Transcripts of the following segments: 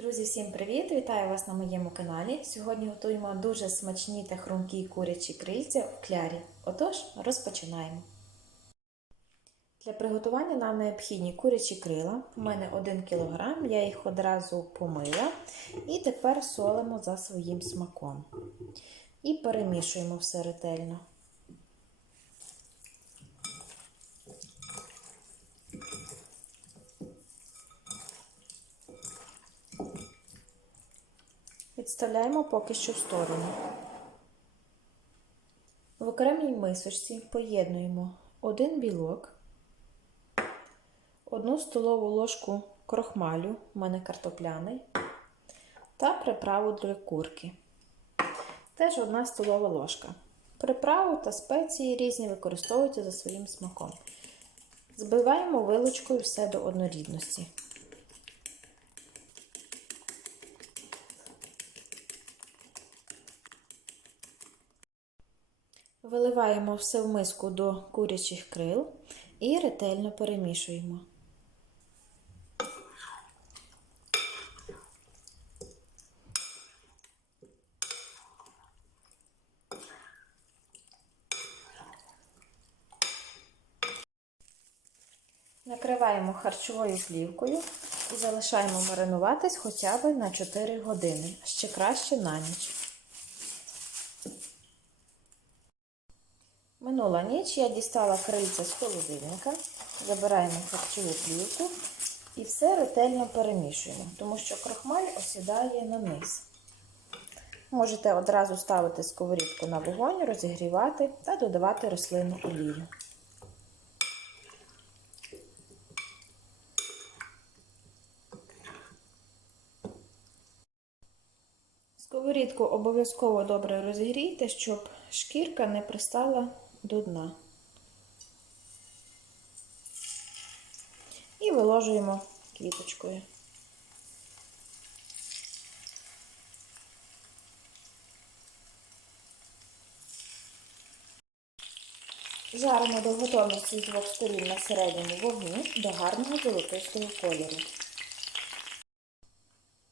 Друзі, всім привіт! Вітаю вас на моєму каналі. Сьогодні готуємо дуже смачні та хрумкі курячі крильця в клярі. Отож, розпочинаємо. Для приготування нам необхідні курячі крила. У мене 1 кг, я їх одразу помила. І тепер солимо за своїм смаком. І перемішуємо все ретельно. Відставляємо поки що в сторону. В окремій мисочці поєднуємо один білок, одну столову ложку крохмалю, у мене картопляний, та приправу для курки. Теж одна столова ложка. Приправу та спеції різні використовуються за своїм смаком. Збиваємо вилочкою все до однорідності. Виливаємо все в миску до курячих крил і ретельно перемішуємо. Накриваємо харчовою плівкою і залишаємо маринуватись хоча б на 4 години, ще краще на ніч. Минула ніч я дістала крильця з холодильника, забираємо харчову плівку і все ретельно перемішуємо, тому що крохмаль осідає на низ. Можете одразу ставити сковорідку на вогонь, розігрівати та додавати рослинну олію. Сковорідку обов'язково добре розігрійте, щоб шкірка не пристала до дна. І виложуємо квіточкою. Жаримо до готовності з двох сторін на середньому вогні до гарного золотистого кольору.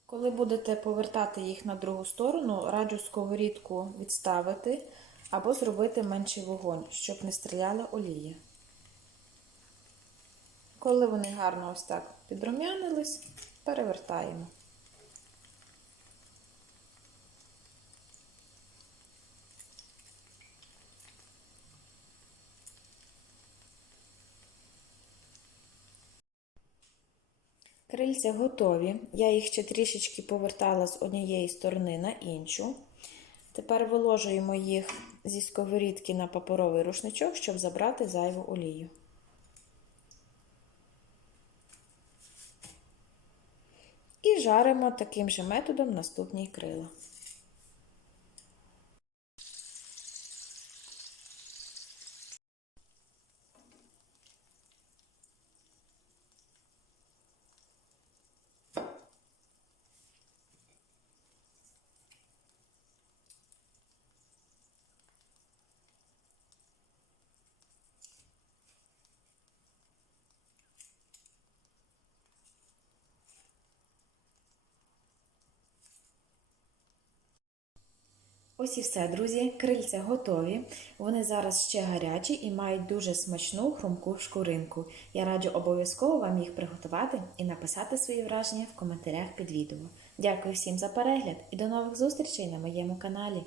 Коли будете повертати їх на другу сторону, раджу сковорідку відставити або зробити менший вогонь, щоб не стріляла олія. Коли вони гарно ось так підрумянились, перевертаємо. Крильця готові. Я їх ще трішечки повертала з однієї сторони на іншу. Тепер виложуємо їх зі сковорідки на паперовий рушничок, щоб забрати зайву олію. І жаримо таким же методом наступні крила. Ось і все, друзі. Крильця готові. Вони зараз ще гарячі і мають дуже смачну хрумку шкуринку. Я раджу обов'язково вам їх приготувати і написати свої враження в коментарях під відео. Дякую всім за перегляд і до нових зустрічей на моєму каналі.